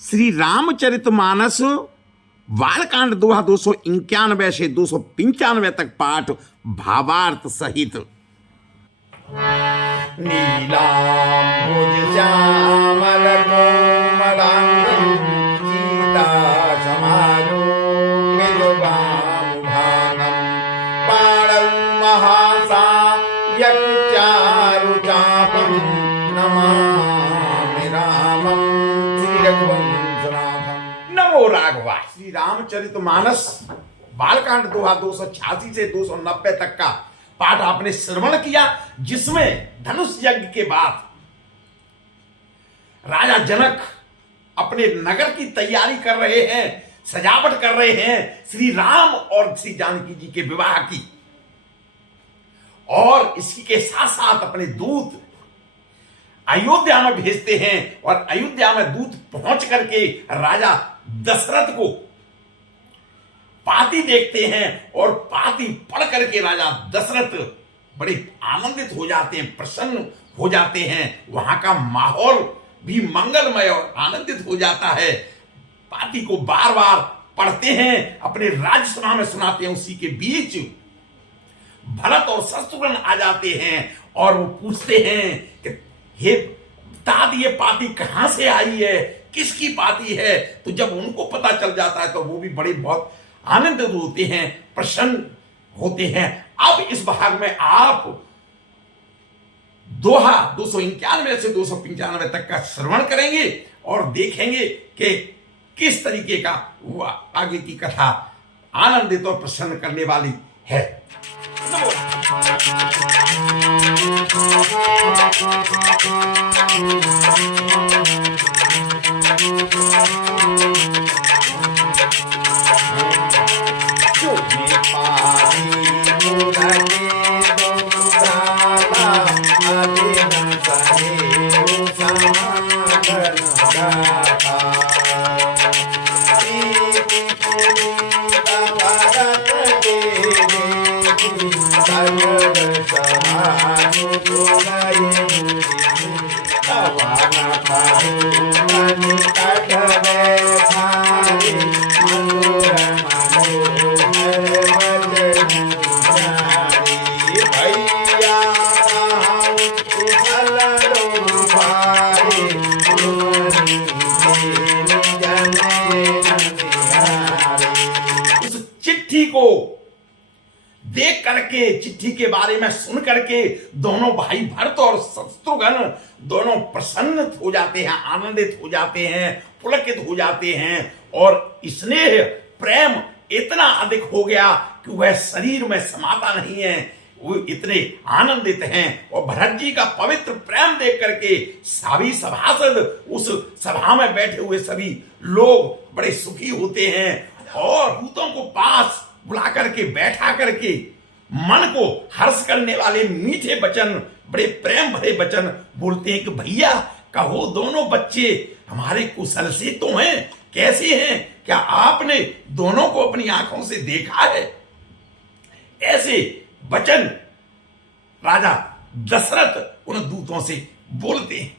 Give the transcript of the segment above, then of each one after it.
श्री रामचरितमानस बालकांड दोहा 291 से 295 तक पाठ भावार्थ सहित। नीलाम्बुज श्यामल कोमलांगं सीता समारोपितवामुभानं पाणौ महासायक चारुचापं नमामि रामं श्री रघुवंशनाथं। नमो राघवा। श्री रामचरितमानस बालकांड दोहा 286 से 290 तक का पाठ आपने श्रवण किया, जिसमें धनुष यज्ञ के बाद राजा जनक अपने नगर की तैयारी कर रहे हैं, सजावट कर रहे हैं श्री राम और श्री जानकी जी के विवाह की, और इसी के साथ साथ अपने दूत अयोध्या में भेजते हैं। और अयोध्या में दूत पहुंच करके राजा दशरथ को पाती देखते हैं, और पाती पढ़ करके राजा दशरथ बड़े आनंदित हो जाते हैं, प्रसन्न हो जाते हैं। वहां का माहौल भी मंगलमय और आनंदित हो जाता है। पाती को बार बार पढ़ते हैं, अपने राज्यसभा में सुनाते हैं। उसी के बीच भरत और शत्रुघ्न आ जाते हैं और वो पूछते हैं कि हे तात, ये पाती कहां से आई है, किसकी पाती है? तो जब उनको पता चल जाता है तो वो भी बड़े बहुत आनंदित होते हैं, प्रसन्न होते हैं। अब इस भाग में आप दोहा 291 से 295 तक का श्रवण करेंगे और देखेंगे कि किस तरीके का वो आगे की कथा आनंदित और प्रसन्न करने वाली है। चिट्ठी को देख करके, चिट्ठी के बारे में सुन करके दोनों भाई भरत और शत्रुघ्न दोनों प्रसन्न हो जाते हैं, आनंदित हो जाते हैं, पुलकित हो जाते हैं। और स्नेह प्रेम इतना अधिक हो गया कि वह शरीर में समाता नहीं है, वो इतने आनंदित हैं। और भरत जी का पवित्र प्रेम देख करके सभी सभासद, उस सभा में बैठे हुए सभी लोग बड़े सुखी होते हैं और दूतों को पास बुला करके बैठा करके मन को हर्ष करने वाले मीठे वचन, बड़े प्रेम भरे वचन बोलते हैं कि भैया कहो, दोनों बच्चे हमारे कुशल से तो हैं, कैसे हैं? क्या आपने दोनों को अपनी आंखों से देखा है? ऐसे वचन राजा दशरथ उन दूतों से बोलते हैं।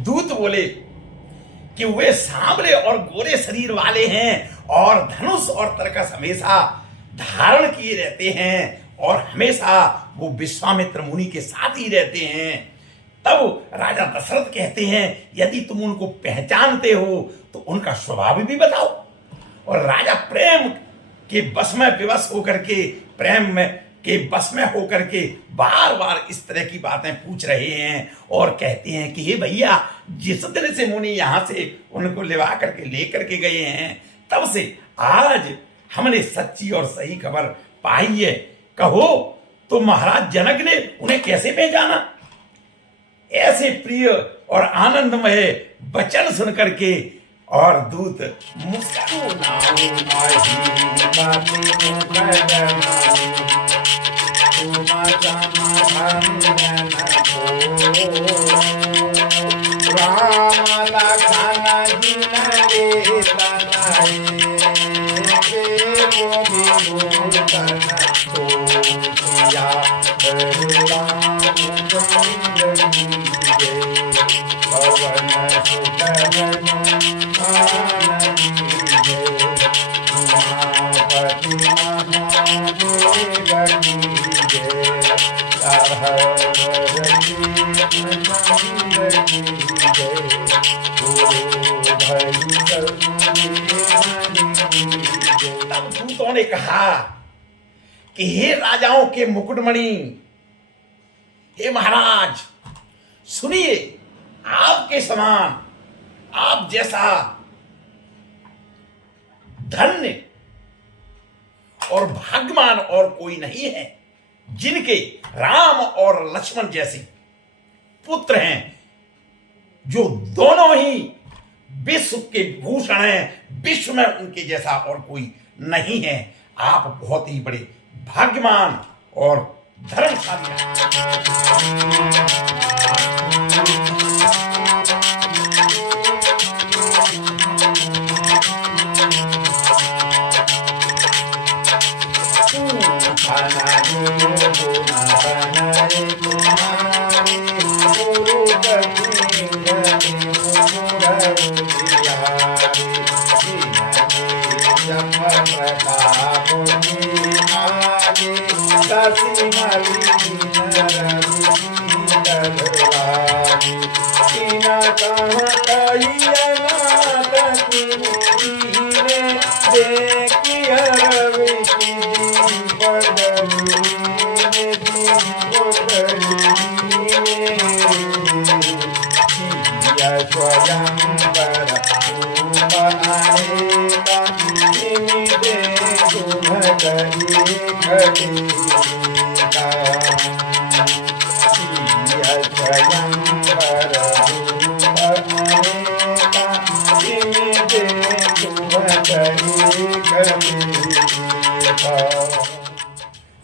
दूत बोले कि वे सांवले और गोरे शरीर वाले हैं और धनुष और तरकस हमेशा धारण किए रहते हैं और हमेशा वो विश्वामित्र मुनि के साथ ही रहते हैं। तब राजा दशरथ कहते हैं, यदि तुम उनको पहचानते हो तो उनका स्वभाव भी बताओ। और राजा प्रेम के बस में विवश होकर के प्रेम में के बस में होकर के बार बार इस तरह की बातें पूछ रहे हैं और कहते हैं कि हे भैया, जिस दिन से मुनि यहाँ से उनको लिवा करके लेकर के गए हैं तब से आज हमने सच्ची और सही खबर पाई है। कहो तो महाराज जनक ने उन्हें कैसे पहचाना? ऐसे प्रिय और आनंदमय वचन सुन करके और दूत तब दूतों ने कहा कि हे राजाओं के मुकुटमणि, हे महाराज सुनिए, आपके समान, आप जैसा धन्य और भाग्यवान और कोई नहीं है, जिनके राम और लक्ष्मण जैसे पुत्र हैं, जो दोनों ही विश्व के भूषण हैं, विश्व में उनके जैसा और कोई नहीं है। आप बहुत ही बड़े भाग्यवान और धर्मशाली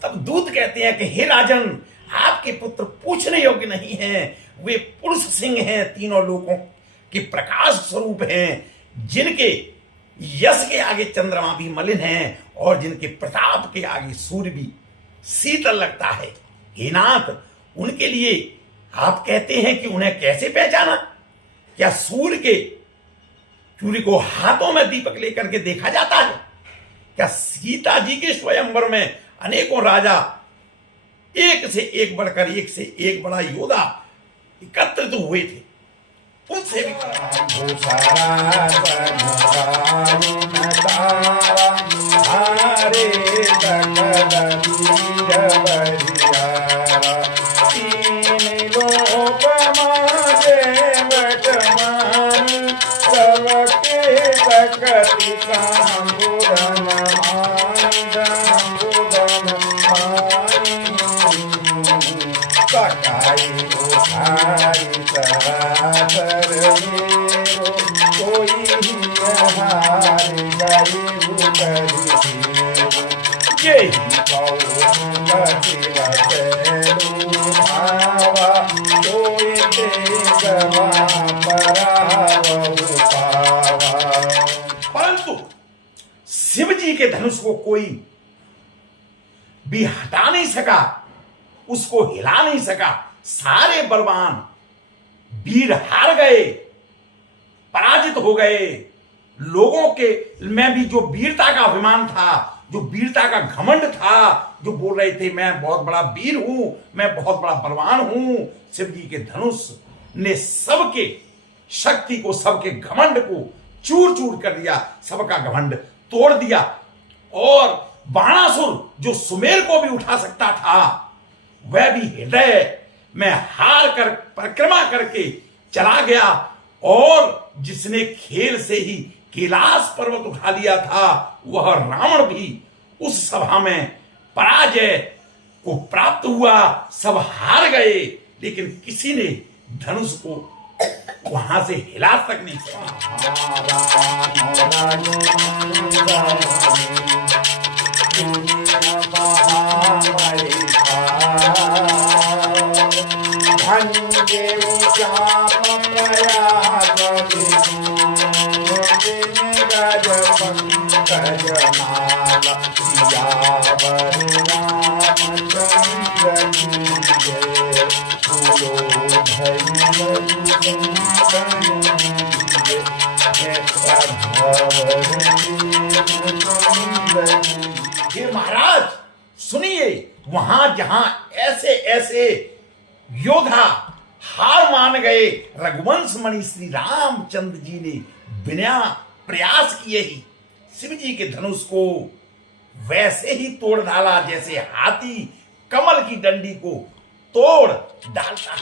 तब दूत कहते हैं कि हे राजन, आपके पुत्र पूछने योग्य नहीं हैं। वे पुरुष सिंह हैं, तीनों लोगों के प्रकाश स्वरूप हैं, जिनके यश के आगे चंद्रमा भी मलिन है और जिनके प्रताप के आगे सूर्य भी शीतल लगता है। हे नाथ, उनके लिए आप कहते हैं कि उन्हें कैसे पहचाना? क्या सूर्य को हाथों में दीपक लेकर के देखा जाता है? क्या सीता जी के स्वयंवर में अनेकों राजा एक से एक बढ़कर एक से एक बड़ा योद्धा एकत्रित हुए थे? उनसे भी परंतु शिव जी के धनुष को कोई भी हटा नहीं सका, उसको हिला नहीं सका। सारे बलवान वीर हार गए, पराजित हो गए। लोगों के में भी जो वीरता का अभिमान था, जो वीरता का घमंड था, जो बोल रहे थे मैं बहुत बड़ा वीर हूं, मैं बहुत बड़ा बलवान हूं, शिव जी के धनुष ने सबके शक्ति को, सबके घमंड को चूर चूर कर दिया, सबका घमंड तोड़ दिया। और बाणासुर जो सुमेर को भी उठा सकता था, वह भी हृदय में हार कर परिक्रमा करके चला गया। और जिसने खेल से ही कैलाश पर्वत उठा लिया था, वह रावण भी उस सभा में पराजय को प्राप्त हुआ। सब हार गए, लेकिन किसी ने धनुष को वहां से हिला तक नहीं सका। हे महाराज सुनिए, वहां जहां ऐसे ऐसे योद्धा हार मान गए, रघुवंश मणि श्री रामचंद्र जी ने बिना प्रयास किए ही शिव जी के धनुष को वैसे ही तोड़ डाला जैसे हाथी कमल की डंडी को तोड़ डालता।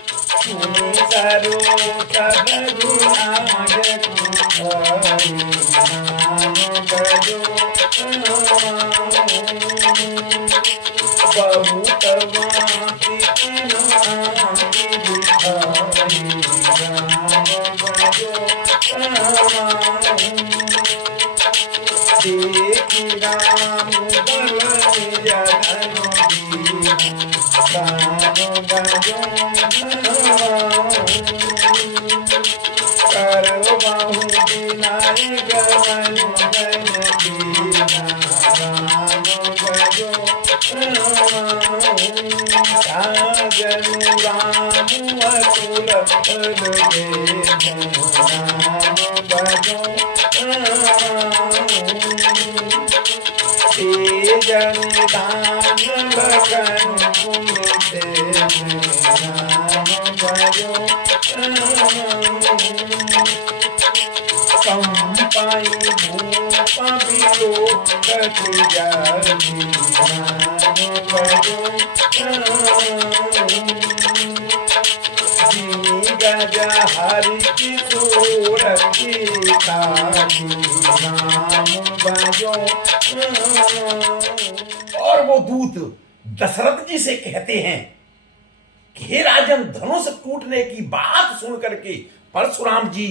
और वो दूत दशरथ जी से कहते हैं कि हे राजन, धनुष टूटने की बात सुन करके परशुराम जी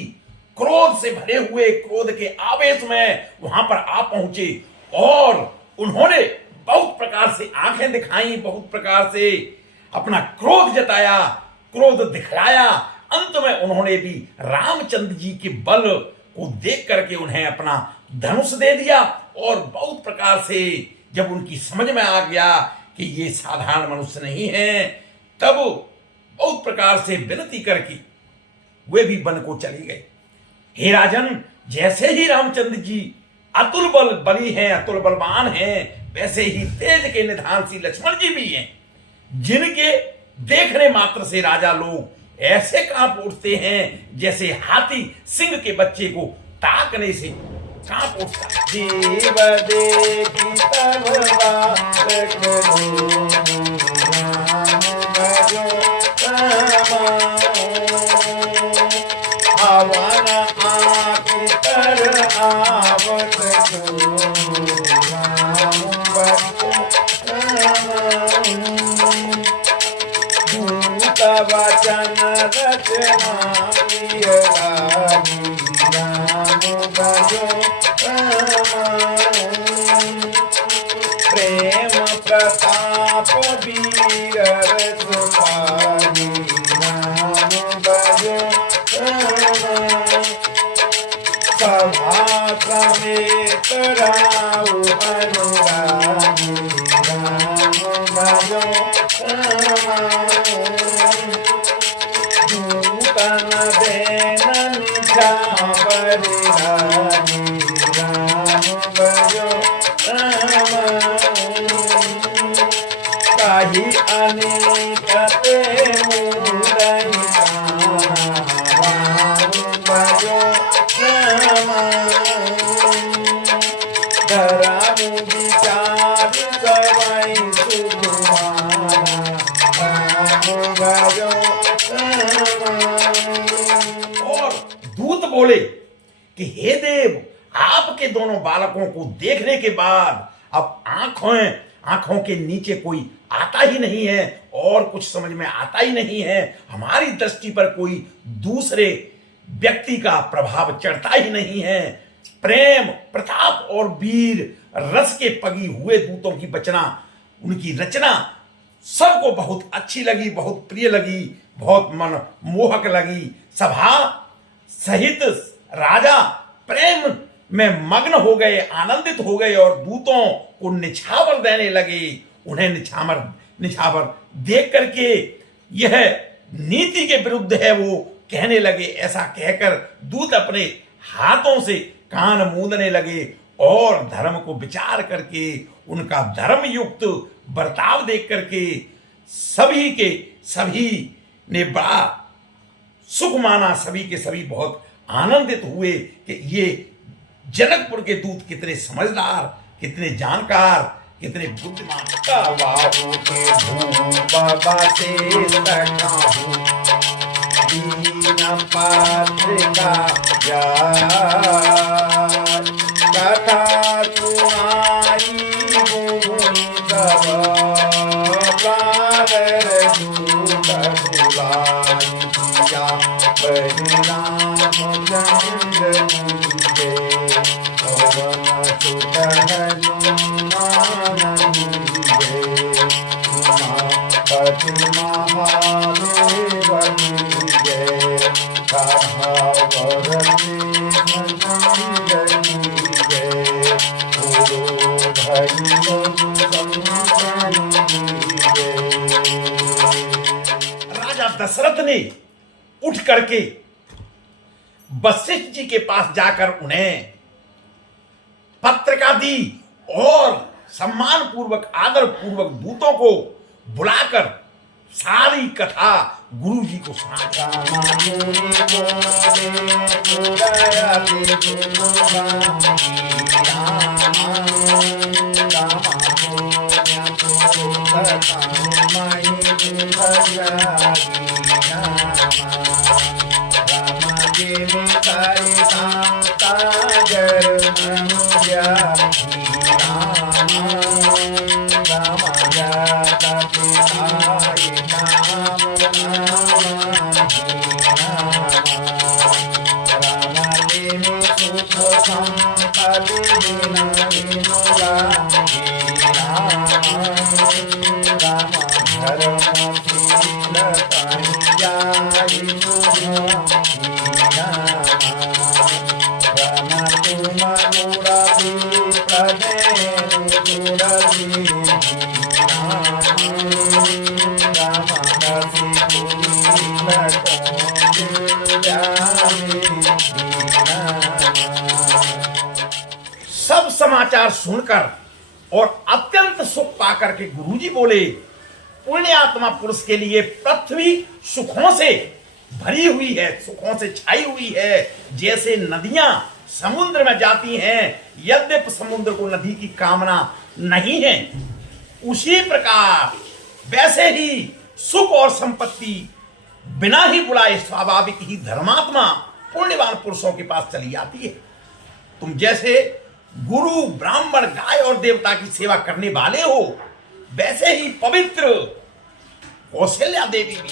क्रोध से भरे हुए, क्रोध के आवेश में वहां पर आ पहुंचे और उन्होंने बहुत प्रकार से आंखें दिखाई, बहुत प्रकार से अपना क्रोध जताया, क्रोध दिखलाया। अंत में उन्होंने भी रामचंद्र जी के बल को देख करके उन्हें अपना धनुष दे दिया। और बहुत प्रकार से जब उनकी समझ में आ गया कि ये साधारण मनुष्य नहीं है, तब बहुत प्रकार से विनती करके वे भी वन को चले गए। हे राजन, जैसे ही रामचंद्र जी अतुल बली हैं, अतुल बलवान हैं, वैसे ही तेज के निधान सी लक्ष्मण जी भी हैं, जिनके देखने मात्र से राजा लोग ऐसे कांप उठते हैं जैसे हाथी सिंह के बच्चे को ताकने से कांप उठता। जीव देखी तब बालक हवन आकी तर आवत दूत वचन रचना प्रिय रानी राम भजो प्रेम प्रताप वीर रसपाली राम भजो सभा समेत राउ अनुरागी राम भजो दूतन देन निछावरी रानी राम भजो काही अनेक ते मुरई राम भजो धर्म विचार देव, आपके दोनों बालकों को देखने के बाद अब आंखों के नीचे कोई आता ही नहीं है और कुछ समझ में आता ही नहीं है। हमारी दृष्टि पर कोई दूसरे व्यक्ति का प्रभाव चढ़ता ही नहीं है। प्रेम, प्रताप और वीर रस के पगी हुए दूतों की बचना, उनकी रचना सबको बहुत अच्छी लगी, बहुत प्रिय लगी, बहुत मनमोहक लगी। सभा सहित राजा प्रेम में मग्न हो गए, आनंदित हो गए और दूतों को निछावर देने लगे। उन्हें निछावर देख करके यह नीति के विरुद्ध है वो कहने लगे। ऐसा कहकर दूत अपने हाथों से कान मूंदने लगे और धर्म को विचार करके उनका धर्म युक्त बर्ताव देख करके सभी ने बड़ा सुख माना। सभी के सभी बहुत आनंदित हुए कि ये जनकपुर के दूत कितने समझदार, कितने जानकार, कितने बुद्धिमान। बाबू के धूम बाबा से सखाऊं, दीन पात्र का यार, कथा सुनाई गुणी सब, बाबर दूत बुलाई दिया, बलराम चंद्र मुझे, पवन सुत हनुमानंदे, उमापति महादेव जय, कहावर राजा दशरथ ने उठ करके वशिष्ठ जी के पास जाकर उन्हें पत्रिका दी और सम्मान पूर्वक, आदर पूर्वक दूतों को बुलाकर सारी कथा गुरु जी को सुना। सब समाचार सुनकर और अत्यंत सुख पाकर के गुरुजी बोले, पुण्यात्मा पुरुष के लिए पृथ्वी सुखों से भरी हुई है, सुखों से छाई हुई है। जैसे नदियां समुद्र में जाती हैं, यद्यपि समुद्र को नदी की कामना नहीं है, उसी प्रकार वैसे ही सुख और संपत्ति बिना ही बुलाए स्वाभाविक ही धर्मात्मा पुण्यवान पुरुषों के पास चली जाती है। तुम जैसे गुरु, ब्राह्मण, गाय और देवता की सेवा करने वाले हो, वैसे ही पवित्र कौशल्या देवी भी।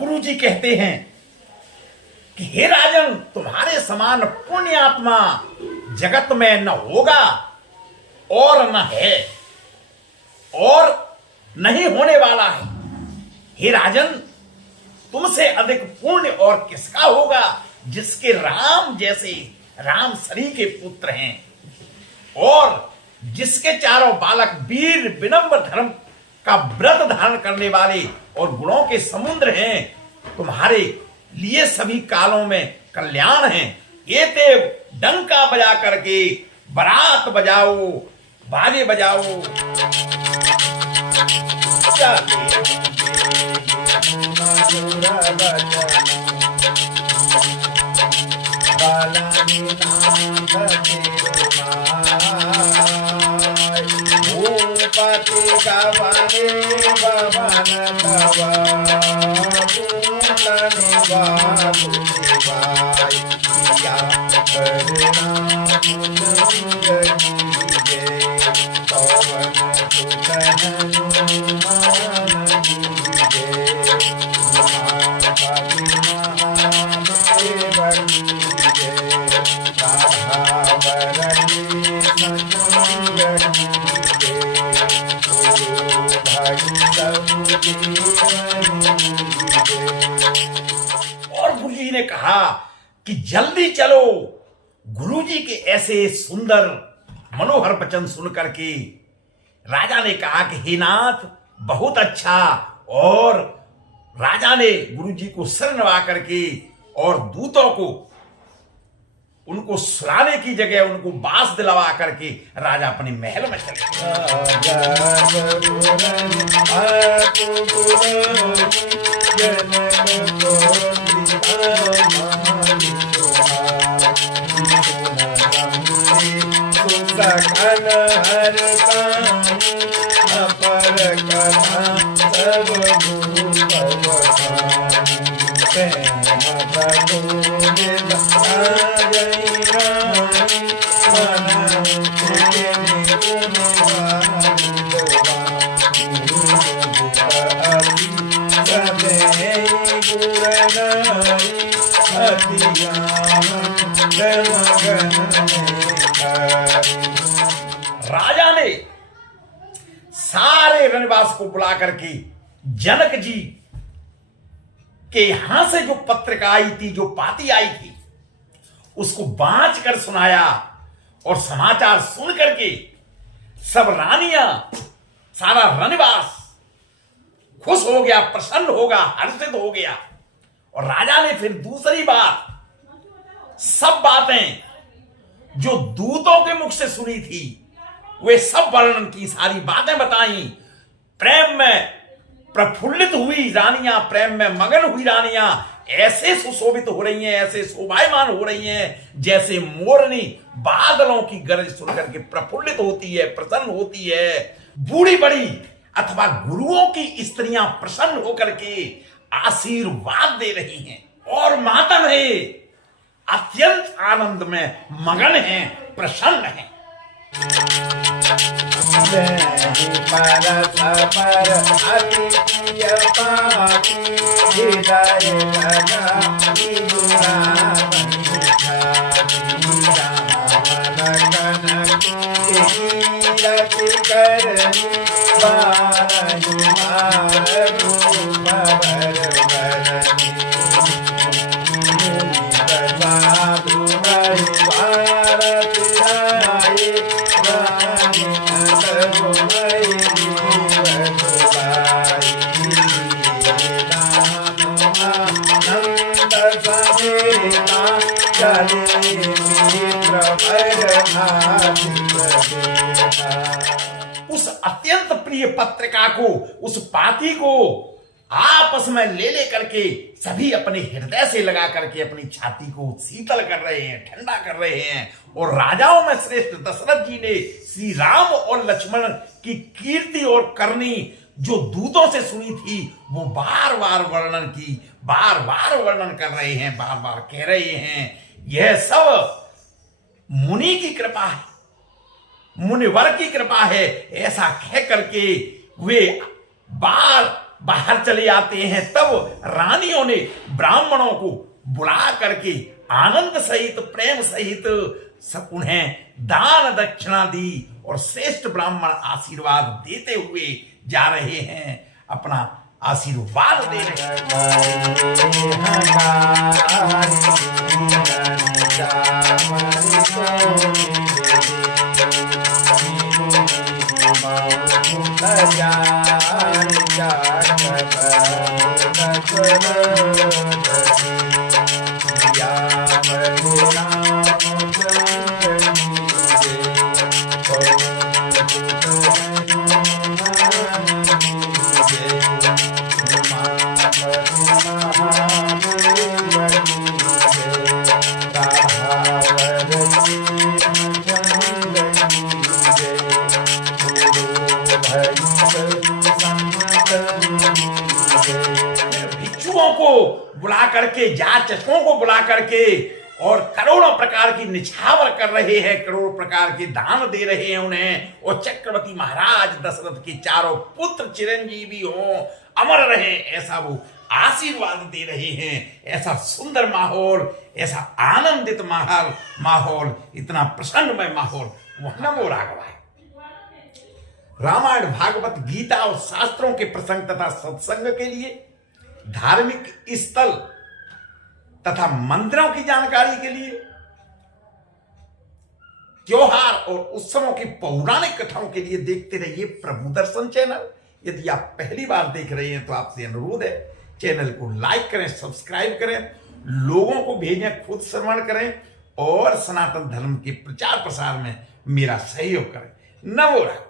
गुरु जी कहते हैं कि हे राजन, तुम्हारे समान पुण्य आत्मा जगत में न होगा और न है और नहीं होने वाला है। हे राजन, तुमसे अधिक पुण्य और किसका होगा जिसके राम जैसे राम सरी के पुत्र हैं और जिसके चारों बालक वीर विनम्र धर्म का व्रत धारण करने वाले और गुणों के समुद्र हैं। तुम्हारे लिए सभी कालों में कल्याण है। ये ते डंका बजा करके बारात बजाओ, बाजे बजाओ। भूपति गवने भवन तवा और गुरु जी ने कहा कि जल्दी चलो। गुरु जी के ऐसे सुंदर मनोहर वचन सुन करके राजा ने कहा कि हे नाथ, बहुत अच्छा। और राजा ने गुरु जी को सिर नवा करके और दूतों को उनको सुलाने की जगह उनको बास दिलवा करके राजा अपने महल में चले राजा ने सारे रणवास को बुला करके जनक जी के यहां से जो पत्रिका आई थी, जो पाती आई थी, उसको बांच कर सुनाया। और समाचार सुन करके सब रानियां, सारा रणवास खुश हो गया, प्रसन्न होगा, हर्षित हो गया। और राजा ने फिर दूसरी बार सब बातें जो दूतों के मुख से सुनी थी वे सब वर्णन की, सारी बातें बताई। प्रेम में प्रफुल्लित हुई रानियां, प्रेम में मगन हुई रानियां ऐसे सुशोभित हो रही हैं, ऐसे शोभायमान हो रही हैं जैसे मोरनी बादलों की गरज सुन करके प्रफुल्लित होती है, प्रसन्न होती है। बूढ़ी बड़ी अथवा गुरुओं की स्त्रियां प्रसन्न होकर के आशीर्वाद दे रही हैं और मातम है अत्यंत आनंद में मगन हैं, प्रसन्न हैं। उस अत्यंत प्रिय पत्रिका को, उस पाती को आपस में ले करके सभी अपने हृदय से लगा करके अपनी छाती को शीतल कर रहे हैं, ठंडा कर रहे हैं। और राजाओं में श्रेष्ठ दशरथ जी ने श्री राम और लक्ष्मण की कीर्ति और करनी जो दूतों से सुनी थी वो बार बार वर्णन की, बार बार वर्णन कर रहे हैं, बार बार कह रहे हैं। यह सब मुनि की कृपा है, मुनिवर की कृपा है। ऐसा कह करके वे बार बाहर चले आते हैं, तब रानियों ने ब्राह्मणों को बुला करके आनंद सहित, प्रेम सहित सब उन्हें दान दक्षिणा दी और श्रेष्ठ ब्राह्मण आशीर्वाद देते हुए जा रहे हैं, अपना आशीर्वाद दे रहे हैं। भिक्षुओं को बुला करके, जाचकों को बुला करके और करोड़ों प्रकार की निछावर कर रहे हैं, करोड़ों प्रकार के दान दे रहे हैं उन्हें। और चक्रवर्ती महाराज दशरथ के चारों पुत्र चिरंजीवी हों, अमर रहे, ऐसा वो आशीर्वाद दे रहे हैं। ऐसा सुंदर माहौल, ऐसा आनंदित माहौल, इतना प्रसन्नमय माहौल वहां नमो राघवाय। रामायण, भागवत, गीता और शास्त्रों के प्रसंग तथा सत्संग के लिए, धार्मिक स्थल तथा मंदिरों की जानकारी के लिए, त्योहार और उत्सवों की पौराणिक कथाओं के लिए देखते रहिए प्रभु दर्शन चैनल। यदि आप पहली बार देख रहे हैं तो आपसे अनुरोध है, चैनल को लाइक करें, सब्सक्राइब करें, लोगों को भेजें, खुद श्रवण करें और सनातन धर्म के प्रचार प्रसार में मेरा सहयोग करें। नमो राघवाय।